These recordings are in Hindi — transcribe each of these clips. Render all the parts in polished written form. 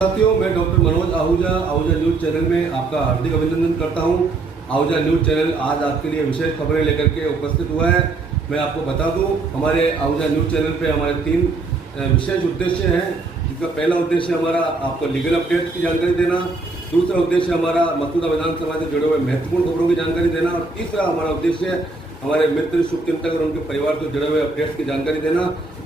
साथियों, मैं doctor Manoj Ahuja news channel में आपका हार्दिक अभिनंदन करता हूं। आहूजा न्यूज़ चैनल आज आपके लिए विशेष खबरें लेकर के उपस्थित हुआ है। मैं आपको बता दूं, हमारे आहूजा न्यूज़ चैनल पे हमारे 3 विशेष उद्देश्य हैं। जिसका पहला उद्देश्य हमारा आपको लीगल अपडेट की जानकारी देना, दूसरा उद्देश्य हमारा मसूदा विधानसभा से जुड़े हुए महत्वपूर्ण खबरों की जानकारी देना और तीसरा हमारा उद्देश्य हमारे मित्र शुभचिंतक और उनके परिवार से जुड़े हुए अपडेट्स की जानकारी देना।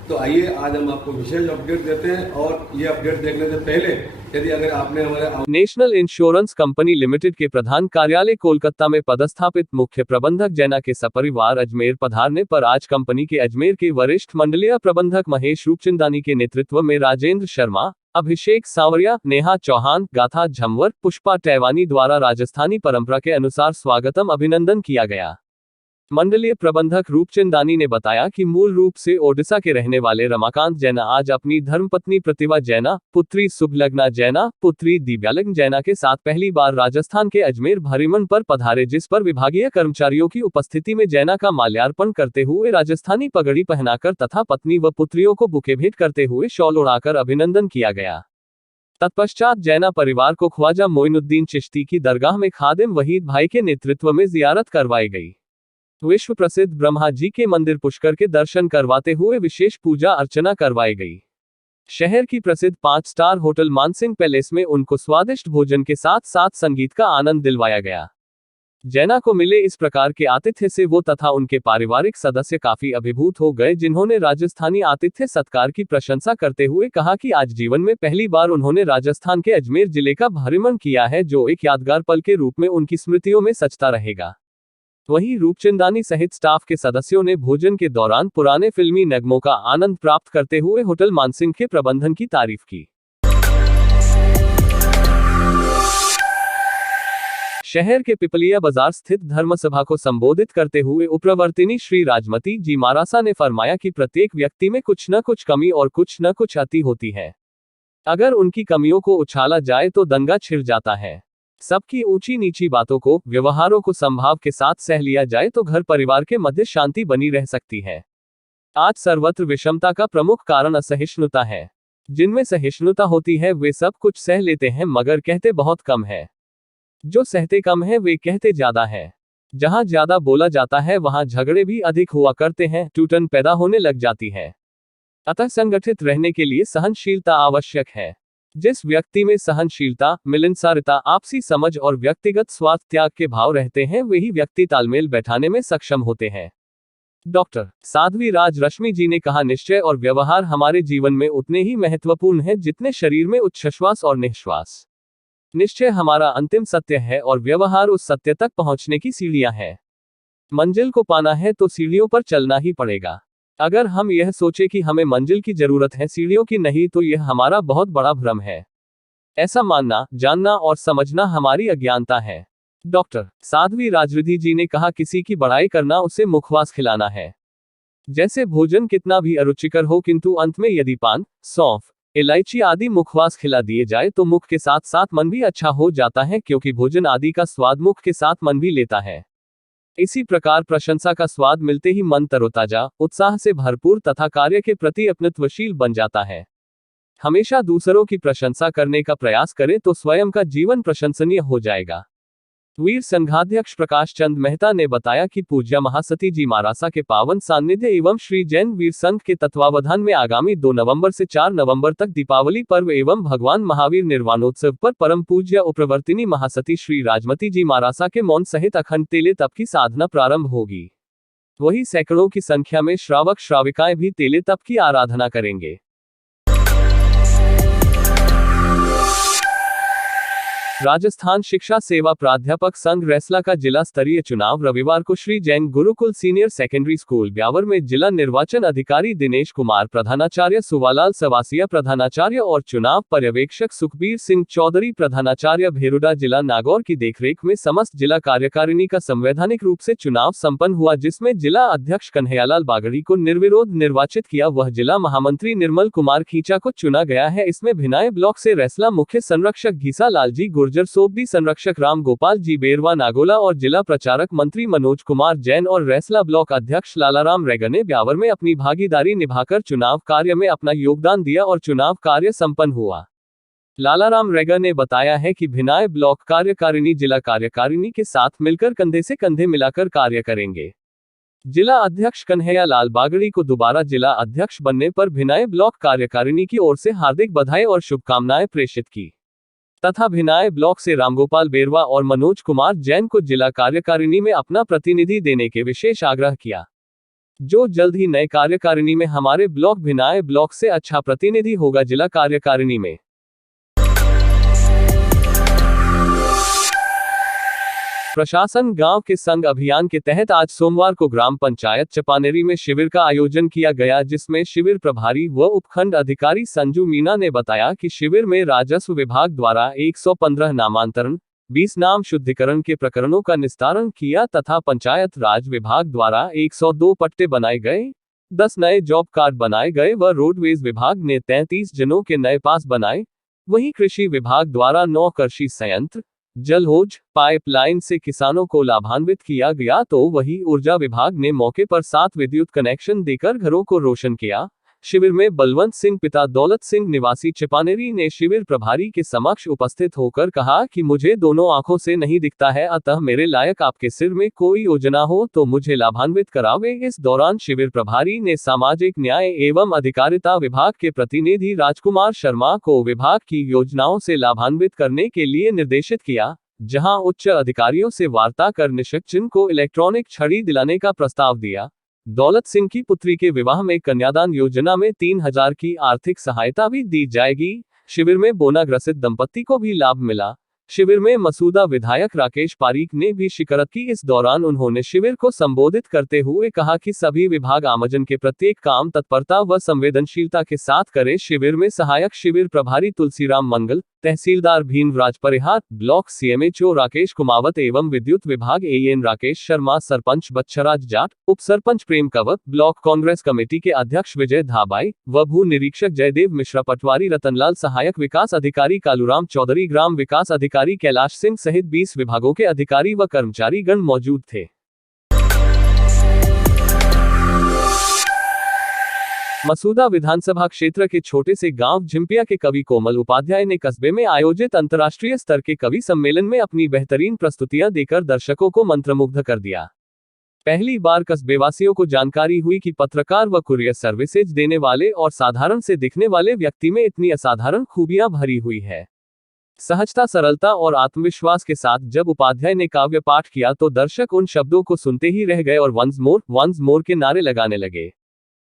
तो आइए आज हम आपको विशेष अपडेट देते हैं और ये अपडेट देखने से पहले यदि अगर आपने हमारे नेशनल इंश्योरेंस कंपनी लिमिटेड के प्रधान कार्यालय कोलकाता में पदस्थापित मुख्य प्रबंधक जैना के सपरिवार अजमेर पधारने पर आज कंपनी के अजमेर के वरिष्ठ मंडलीय प्रबंधक महेश रूपचंदानी के नेतृत्व में राजेंद्र शर्मा, अभिषेक सांवरिया, नेहा चौहान, गाथा झमवर, पुष्पा टैवानी द्वारा राजस्थानी परंपरा के अनुसार स्वागतम अभिनंदन किया गया। मंडलीय प्रबंधक रूपचंदानी ने बताया कि मूल रूप से ओडिशा के रहने वाले रमाकांत जैना आज अपनी धर्मपत्नी प्रतिभा जैना, पुत्री शुभलग्ना जैना, पुत्री दिव्यालग्न जैना के साथ पहली बार राजस्थान के अजमेर भ्रमण पर पधारे, जिस पर विभागीय कर्मचारियों की उपस्थिति में जैना का माल्यार्पण करते हुए राजस्थानी पगड़ी पहनाकर तथा पत्नी व पुत्रियों को बुके भेंट करते हुए शॉल उड़ाकर अभिनंदन किया गया। तत्पश्चात जैना परिवार को ख्वाजा मोइनुद्दीन चिश्ती की दरगाह में खादिम वहीद भाई के नेतृत्व में जियारत करवाई गई। विश्व प्रसिद्ध ब्रह्मा जी के मंदिर पुष्कर के दर्शन करवाते हुए विशेष पूजा अर्चना करवाई गई। शहर की प्रसिद्ध 5 स्टार होटल मानसिंह पैलेस में उनको स्वादिष्ट भोजन के साथ साथ संगीत का आनंद दिलवाया गया। जैना को मिले इस प्रकार के आतिथ्य से वो तथा उनके पारिवारिक सदस्य काफी अभिभूत हो गए, जिन्होंने राजस्थानी आतिथ्य सत्कार की प्रशंसा करते हुए कहा कि आज जीवन में पहली बार उन्होंने राजस्थान के अजमेर जिले का भ्रमण किया है, जो एक यादगार पल के रूप में उनकी स्मृतियों में सचता रहेगा। वहीं रूपचंदानी सहित स्टाफ के सदस्यों ने भोजन के दौरान पुराने फिल्मी नगमों का आनंद प्राप्त करते हुए होटल मानसिंह के प्रबंधन की तारीफ की। शहर के पिपलिया बाजार स्थित धर्मसभा को संबोधित करते हुए उपप्रवर्तिनी श्री राजमती जी मारासा ने फरमाया कि प्रत्येक व्यक्ति में कुछ न कुछ कमी और कुछ न कुछ अति होती है। अगर उनकी कमियों को उछाला जाए तो दंगा छिड़ जाता है। सबकी ऊंची नीची बातों को, व्यवहारों को संभाव के साथ सह लिया जाए तो घर परिवार के मध्य शांति बनी रह सकती है। आज सर्वत्र विषमता का प्रमुख कारण असहिष्णुता है। जिनमें सहिष्णुता होती है वे सब कुछ सह लेते हैं मगर कहते बहुत कम है। जो सहते कम है वे कहते ज्यादा है। जहां ज्यादा बोला जाता है वहां झगड़े भी अधिक हुआ करते हैं, टूटन पैदा होने लग जाती है। अतः संगठित रहने के लिए सहनशीलता आवश्यक है। जिस व्यक्ति में सहनशीलता, मिलनसारता, आपसी समझ और व्यक्तिगत स्वार्थ त्याग के भाव रहते हैं, वही व्यक्ति तालमेल बैठाने में सक्षम होते हैं। डॉक्टर साध्वी राज रश्मि जी ने कहा, निश्चय और व्यवहार हमारे जीवन में उतने ही महत्वपूर्ण है जितने शरीर में उच्छ्वास और निश्वास। निश्चय हमारा अंतिम सत्य है और व्यवहार उस सत्य तक पहुंचने की सीढ़ियां हैं। मंजिल को पाना है तो सीढ़ियों पर चलना ही पड़ेगा। अगर हम यह सोचे कि हमें मंजिल की जरूरत है, सीढ़ियों की नहीं, तो यह हमारा बहुत बड़ा भ्रम है। ऐसा मानना, जानना और समझना हमारी अज्ञानता है। डॉक्टर साध्वी राजरिधि जी ने कहा, किसी की बड़ाई करना उसे मुखवास खिलाना है। जैसे भोजन कितना भी अरुचिकर हो, किंतु अंत में यदि पान, सौंफ, इलायची आदि मुखवास खिला दिए जाए तो मुख के साथ साथ मन भी अच्छा हो जाता है, क्योंकि भोजन आदि का स्वाद मुख के साथ मन भी लेता है। इसी प्रकार प्रशंसा का स्वाद मिलते ही मन तरोताजा, उत्साह से भरपूर तथा कार्य के प्रति अपनत्वशील बन जाता है। हमेशा दूसरों की प्रशंसा करने का प्रयास करें तो स्वयं का जीवन प्रशंसनीय हो जाएगा। वीर संघाध्यक्ष प्रकाश चंद मेहता ने बताया कि पूज्य महासती जी मारासा के पावन सान्निध्य एवं श्री जैन वीर संघ के तत्वावधान में आगामी 2 नवंबर से 4 नवंबर तक दीपावली पर्व एवं भगवान महावीर निर्वाणोत्सव पर परम पूज्य उपप्रवर्तिनी महासती श्री राजमती जी मारासा के मौन सहित अखंड तेले तप की साधना प्रारंभ होगी। वही सैकड़ों की संख्या में श्रावक श्राविकाएं भी तेले तप की आराधना करेंगे। राजस्थान शिक्षा सेवा प्राध्यापक संघ रेसला का जिला स्तरीय चुनाव रविवार को Shri Jain Gurukul senior secondary school Beawar में जिला निर्वाचन अधिकारी दिनेश कुमार, प्रधानाचार्य सुवालाल सवासिया प्रधानाचार्य और चुनाव पर्यवेक्षक सुखबीर सिंह चौधरी प्रधानाचार्य भेरुडा जिला नागौर की देखरेख में समस्त जिला कार्यकारिणी का संवैधानिक रूप से चुनाव संपन्न हुआ, जिसमें जिला अध्यक्ष कन्हैयालाल बागड़ी को निर्विरोध निर्वाचित किया। वह जिला महामंत्री निर्मल कुमार खींचा को चुना गया है। इसमें भिनाय ब्लॉक से रेसला मुख्य संरक्षक घीसा लालजी गुर्जर, सोबडी संरक्षक राम गोपाल जी बेरवा नागोला और जिला प्रचारक मंत्री मनोज कुमार जैन और रेसला ब्लॉक अध्यक्ष लालाराम रेगा ने ब्यावर में अपनी भागीदारी निभाकर चुनाव कार्य में अपना योगदान दिया और चुनाव कार्य संपन्न हुआ। लालाराम रेगर ने बताया है कि भिनाय ब्लॉक कार्यकारिणी जिला कार्यकारिणी के साथ मिलकर कंधे से कंधे मिलाकर कार्य करेंगे। जिला अध्यक्ष कन्हैया लाल बागड़ी को दोबारा जिला अध्यक्ष बनने पर भिनाय ब्लॉक कार्यकारिणी की ओर से हार्दिक बधाई और शुभकामनाएं प्रेषित की तथा भिनाय ब्लॉक से रामगोपाल बेरवा और मनोज कुमार जैन को जिला कार्यकारिणी में अपना प्रतिनिधि देने के विशेष आग्रह किया, जो जल्द ही नए कार्यकारिणी में हमारे ब्लॉक भिनाय ब्लॉक से अच्छा प्रतिनिधि होगा जिला कार्यकारिणी में। प्रशासन गांव के संग अभियान के तहत आज सोमवार को ग्राम पंचायत चपानेरी में शिविर का आयोजन किया गया, जिसमें शिविर प्रभारी व उपखंड अधिकारी संजू मीना ने बताया कि शिविर में राजस्व विभाग द्वारा 115 नामांतरण, 20 नाम शुद्धिकरण के प्रकरणों का निस्तारण किया तथा पंचायत राज विभाग द्वारा 102 पट्टे बनाए गए, 10 नए जॉब कार्ड बनाए गए व रोडवेज विभाग ने 33 जनों के नए पास बनाए। वहीं कृषि विभाग द्वारा 9 कृषि संयंत्र, जलहौज, पाइपलाइन से किसानों को लाभान्वित किया गया, तो वही ऊर्जा विभाग ने मौके पर 7 विद्युत कनेक्शन देकर घरों को रोशन किया। शिविर में बलवंत सिंह पिता दौलत सिंह निवासी चपानेरी ने शिविर प्रभारी के समक्ष उपस्थित होकर कहा कि मुझे दोनों आंखों से नहीं दिखता है, अतः मेरे लायक आपके सिर में कोई योजना हो तो मुझे लाभान्वित करावे। इस दौरान शिविर प्रभारी ने सामाजिक न्याय एवं अधिकारिता विभाग के प्रतिनिधि राजकुमार शर्मा को विभाग की योजनाओं से लाभान्वित करने के लिए निर्देशित किया, जहां उच्च अधिकारियों से वार्ता कर निष्पक्ष को इलेक्ट्रॉनिक छड़ी दिलाने का प्रस्ताव दिया। दौलत सिंह की पुत्री के विवाह में कन्यादान योजना में 3000 की आर्थिक सहायता भी दी जाएगी। शिविर में बोना ग्रसित दंपत्ति को भी लाभ मिला। शिविर में मसूदा विधायक राकेश पारीक ने भी शिरकत की। इस दौरान उन्होंने शिविर को संबोधित करते हुए कहा कि सभी विभाग आमजन के प्रत्येक काम तत्परता व संवेदनशीलता के साथ करें। शिविर में सहायक शिविर प्रभारी तुलसीराम मंगल, तहसीलदार भीमराज परिहार, ब्लॉक सीएमएचओ राकेश कुमावत एवं विद्युत विभाग एएन राकेश शर्मा, सरपंच बच्छराज जाट, उप सरपंच प्रेम कंवर, ब्लॉक कांग्रेस कमेटी के अध्यक्ष विजय धाबाई व भू निरीक्षक जयदेव मिश्रा, पटवारी रतनलाल, सहायक विकास अधिकारी कालूराम चौधरी, ग्राम विकास अधिकारी कैलाश सिंह सहित 20 विभागों के अधिकारी व कर्मचारी गण मौजूद थे। मसूदा विधानसभा क्षेत्र के छोटे से गांव झिंपिया के कवि कोमल उपाध्याय ने कस्बे में आयोजित अंतर्राष्ट्रीय स्तर के कवि सम्मेलन में अपनी बेहतरीन प्रस्तुतियां देकर दर्शकों को मंत्रमुग्ध कर दिया। पहली बार कस्बेवासियों को जानकारी हुई कि पत्रकार व कुरियर सर्विसेज देने वाले और साधारण से दिखने वाले व्यक्ति में इतनी असाधारण खूबियां भरी हुई है। सहजता, सरलता और आत्मविश्वास के साथ जब उपाध्याय ने काव्य पाठ किया तो दर्शक उन शब्दों को सुनते ही रह गए और वंस मोर के नारे लगाने लगे।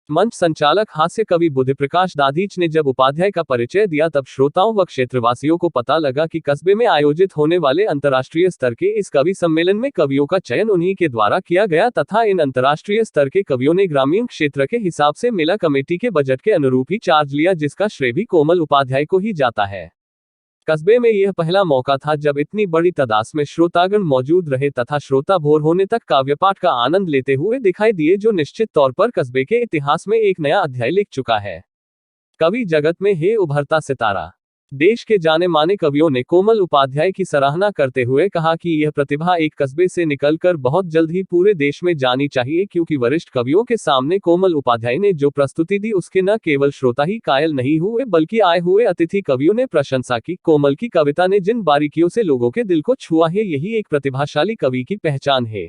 मंच संचालक हास्य कवि बुद्धिप्रकाश दाधीच ने जब उपाध्याय का परिचय दिया तब श्रोताओं व क्षेत्रवासियों को पता लगा कि कस्बे में आयोजित होने वाले अंतर्राष्ट्रीय स्तर के इस कवि सम्मेलन में कवियों का चयन उन्हीं के द्वारा किया गया तथा इन अंतर्राष्ट्रीय स्तर के कवियों ने ग्रामीण क्षेत्र के हिसाब से मेला कमेटी के बजट के अनुरूप ही चार्ज लिया, जिसका श्रेय भी कोमल उपाध्याय को ही जाता है। कस्बे में यह पहला मौका था जब इतनी बड़ी तादाद में श्रोतागण मौजूद रहे तथा श्रोता भोर होने तक काव्यपाठ का आनंद लेते हुए दिखाई दिए, जो निश्चित तौर पर कस्बे के इतिहास में एक नया अध्याय लिख चुका है। कवि जगत में हे उभरता सितारा। देश के जाने माने कवियों ने कोमल उपाध्याय की सराहना करते हुए कहा कि यह प्रतिभा एक कस्बे से निकलकर बहुत जल्द ही पूरे देश में जानी चाहिए, क्योंकि वरिष्ठ कवियों के सामने कोमल उपाध्याय ने जो प्रस्तुति दी उसके न केवल श्रोता ही कायल नहीं हुए बल्कि आए हुए अतिथि कवियों ने प्रशंसा की। कोमल की कविता ने जिन बारीकियों से लोगों के दिल को छुआ है, यही एक प्रतिभाशाली कवि की पहचान है।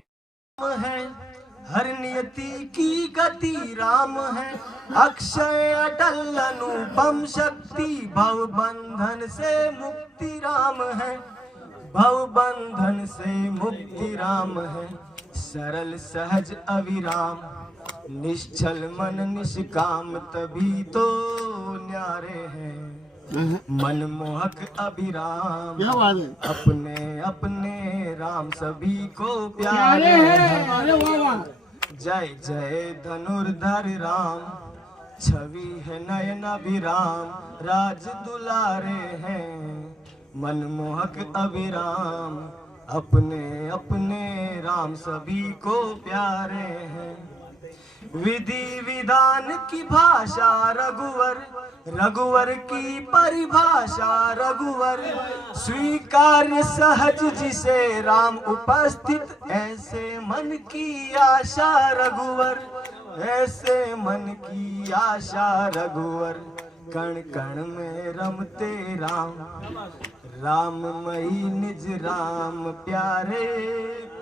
हर नियति की गति राम है, अक्षय अटल अनुपम शक्ति, भव बंधन से मुक्ति राम है, भव बंधन से मुक्ति राम है। सरल सहज अविराम, निश्चल मन निष्काम, तभी तो न्यारे हैं मनमोहक अभिराम। अपने अपने राम सभी को प्यारे हैं। जय जय धनुर्धर राम, छवि है नयन अभिराम, राज दुलारे हैं मनमोहक अभिराम। अपने अपने राम सभी को प्यारे हैं। विधि विधान की भाषा रघुवर, रघुवर की परिभाषा रघुवर, स्वीकार्य सहज जिसे राम उपस्थित, ऐसे मन की आशा रघुवर, ऐसे मन की आशा रघुवर। कण कण में रमते राम, राममयी निज राम प्यारे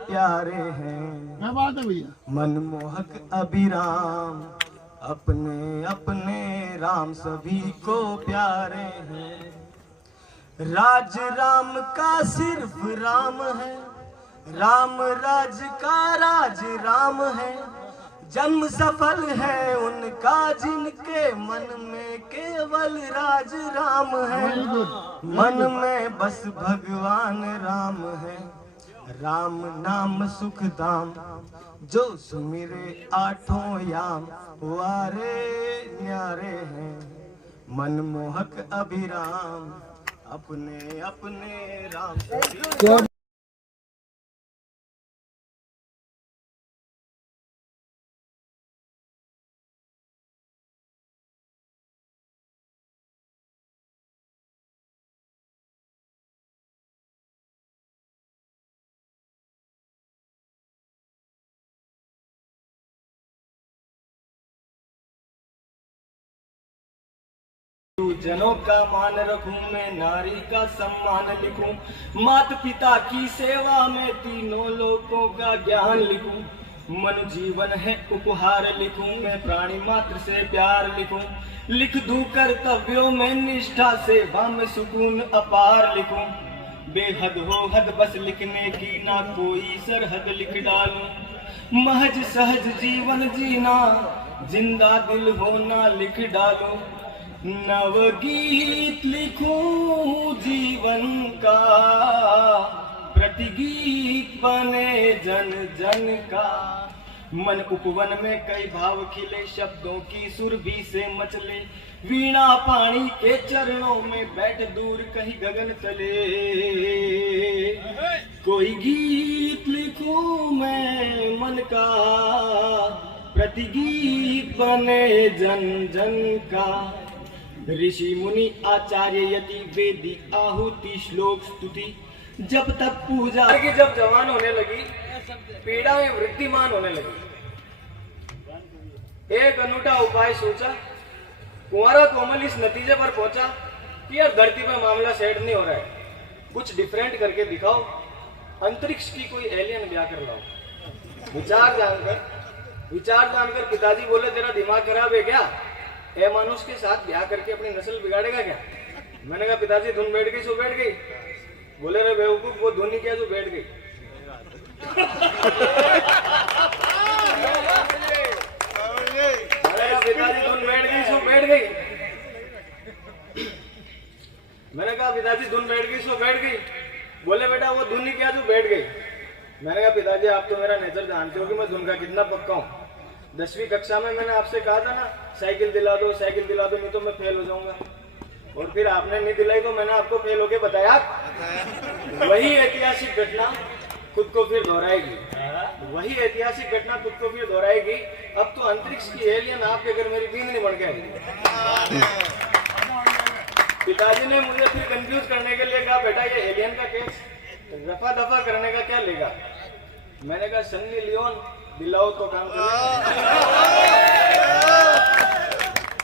प्यारे हैं। क्या बात है भैया। मनमोहक अभिराम, अपने अपने राम सभी को प्यारे हैं। राज राम का सिर्फ राम है, राम राज का राज राम है। जन्म सफल है उनका जिनके मन में केवल राज राम है। मन में बस भगवान राम है, राम नाम सुख धाम, जो सुमिरे आठों याम, वारे न्यारे हैं। मनमोहक अभिराम, अपने अपने राम। जनों का मान रखूं मैं, नारी का सम्मान लिखूं, माता पिता की सेवा में तीनों लोगों का ज्ञान लिखूं। मन जीवन है उपहार लिखूं मैं, प्राणी मात्र से प्यार लिखूं। लिख दूं कर्तव्यों में निष्ठा, सेवा में सुकून अपार लिखूं। बेहद हो हद बस लिखने की, ना कोई सरहद लिख डालूं। महज सहज जीवन जीना, जिंदा दिल होना लिख डालूं। नवगीत लिखूं जीवन का, प्रतिगीत बने जन जन का। मन उपवन में कई भाव खिले, शब्दों की सुरभि से मचले। वीणा पानी के चरणों में बैठ दूर कहीं गगन तले। कोई गीत लिखूं मैं मन का, प्रतिगीत बने जन जन का। ऋषि मुनि आचार्य यति वेदी आहुति श्लोक स्तुति, जब तक पूजा की जब जवान होने लगी, पीड़ा में वृद्धिमान होने लगी। एक अनूठा उपाय सोचा, कुंवारा कोमल इस नतीजे पर पहुंचा कि यार धरती पर मामला सेट नहीं हो रहा है, कुछ डिफरेंट करके दिखाओ, अंतरिक्ष की कोई एलियन ब्याह कर लाओ। विचार जानकर पिताजी बोले तेरा दिमाग खराब है क्या, ए मानुष के साथ ब्याह करके अपनी नस्ल बिगाड़ेगा क्या। मैंने कहा पिताजी धुन बैठ गई सो बैठ गई। बोले रे बेवकूफ, वो धुन ही क्या जो बैठ गई। पिताजी धुन बैठ गई सो बैठ गई। मैंने कहा पिताजी धुन बैठ गई सो बैठ गई। बोले बेटा वो धुन ही क्या जो बैठ गई। मैंने कहा पिताजी आप तो मेरा नेचर जानते हो कि मैं धुन का कितना पक्का हूँ। 10वीं कक्षा में मैंने आपसे कहा था ना साइकिल दिला दो नहीं तो मैं फेल हो जाऊंगा, और फिर आपने नहीं दिलाई तो मैंने आपको फेल होके बताया। वही ऐतिहासिक घटना खुद को फिर दोहराएगी, वही ऐतिहासिक घटना खुद को फिर दोहराएगी। अब तो अंतरिक्ष की एलियन आपके घर मेरी बींगनी बन के आएगी। पिताजी ने मुझे फिर कंफ्यूज करने के लिए कहा बेटा ये एलियन का केस रफा दफा करने का क्या लेगा। मैंने कहा सन्नी लियोन दिलाओ तो काम करेगा।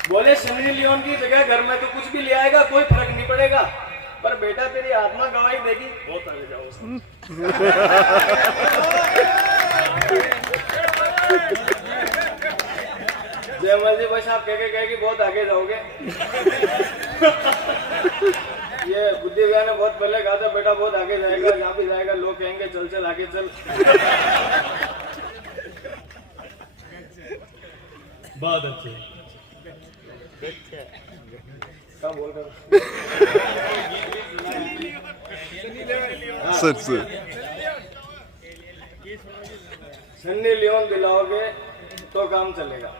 बोले सन्नी लियोन की जगह घर में तो कुछ भी ले आएगा कोई फर्क नहीं पड़ेगा, पर बेटा तेरी आत्मा गवाही देगी। बहुत आगे जाओ। जयमल जी बस आप कह के बहुत आगे जाओगे। ये बुद्धि भैया ने बहुत पहले कहा था बेटा बहुत आगे जाएगा, जहाँ भी जाएगा लोग कहेंगे चल चल आगे चल। बहुत अच्छे क्या बोल रहे सर सन्नी लियोन दिलाओगे तो काम चलेगा।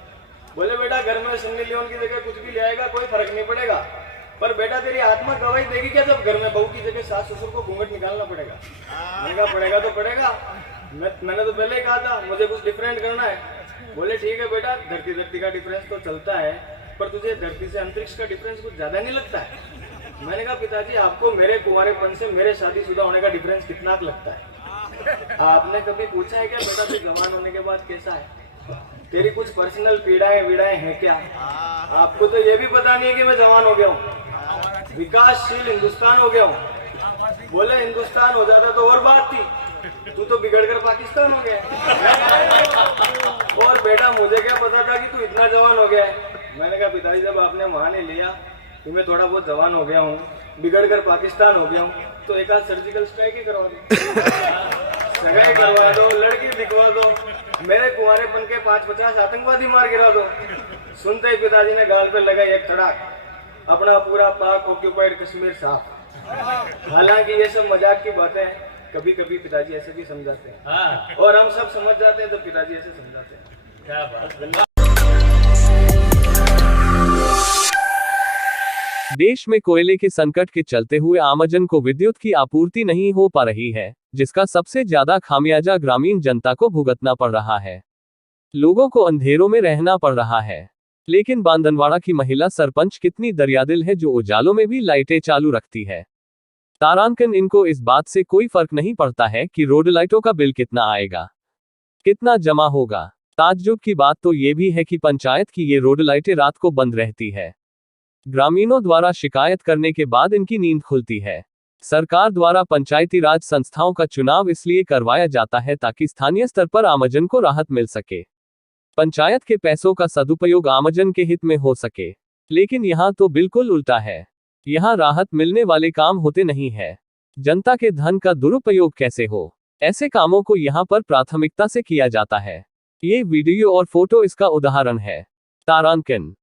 बोले बेटा घर में सन्नी लियोन की जगह कुछ भी ले आएगा कोई फर्क नहीं पड़ेगा, पर बेटा तेरी आत्मा गवाही देगी क्या जब घर में बहू की जगह सास ससुर को घूंघट निकालना पड़ेगा। मैंने कहा पड़ेगा तो पड़ेगा, मैंने तो पहले ही कहा था मुझे कुछ डिफरेंट करना है। बोले ठीक है बेटा धरती का डिफरेंस तो चलता है, पर तुझे धरती से अंतरिक्ष का डिफरेंस कुछ ज्यादा नहीं लगता है। मैंने कहा पिताजी आपको मेरे कुंवारेपन से मेरे शादीशुदा होने का डिफरेंस कितना लगता है। आपने कभी पूछा है क्या बेटा तू जवान होने के बाद कैसा है। तेरी कुछ पर्सनल पीड़ाएं वीड़ाएं हैं क्या? आपको तो ये भी पता नहीं है कि मैं जवान हो गया हूँ, विकासशील हिंदुस्तान हो गया हूँ। बोले हिंदुस्तान हो जाता तो और बात थी, तू तो बिगड़ कर पाकिस्तान हो गया है। और बेटा मुझे क्या पता था कि तू इतना जवान हो गया है। मैंने कहा पिताजी जब आपने मान ही लिया कि मैं थोड़ा बहुत जवान हो गया हूँ, बिगड़ कर पाकिस्तान हो गया हूँ, तो एक आध सर्जिकल स्ट्राइक ही करवा दो, सगाई करवा दो, लड़की दिखवा दो, मेरे कुंवारेपन के 5-50 आतंकवादी मार गिरा दो। सुनते ही पिताजी ने गाल पे लगाई एक तड़ाक, अपना पूरा पाक ऑक्यूपाइड कश्मीर साफ। हालांकि ये सब मजाक की बातें हैं, कभी कभी पिताजी ऐसे भी समझाते हैं और हम सब समझ जाते हैं तो पिताजी ऐसे समझाते हैं। क्या बात। देश में कोयले के संकट के चलते हुए आमजन को विद्युत की आपूर्ति नहीं हो पा रही है, जिसका सबसे ज्यादा खामियाजा ग्रामीण जनता को भुगतना पड़ रहा है। लोगों को अंधेरों में रहना पड़ रहा है। लेकिन बांदनवाड़ा की महिला सरपंच कितनी दरियादिल है जो उजालों में भी लाइटें चालू रखती है। तारांकन इनको इस बात से कोई फर्क नहीं पड़ता है कि रोड लाइटों का बिल कितना आएगा, कितना जमा होगा। ताज्जुब की बात तो ये भी है कि पंचायत की ये रोड लाइटें रात को बंद रहती है। ग्रामीणों द्वारा शिकायत करने के बाद इनकी नींद खुलती है। सरकार द्वारा पंचायती राज संस्थाओं का चुनाव इसलिए करवाया जाता है ताकि स्थानीय स्तर पर आमजन को राहत मिल सके, पंचायत के पैसों का सदुपयोग आमजन के हित में हो सके। लेकिन यहाँ तो बिल्कुल उल्टा है। यहाँ राहत मिलने वाले काम होते नहीं है। जनता के धन का दुरुपयोग कैसे हो, ऐसे कामों को यहाँ पर प्राथमिकता से किया जाता है। ये वीडियो और फोटो इसका उदाहरण है। तारांकन।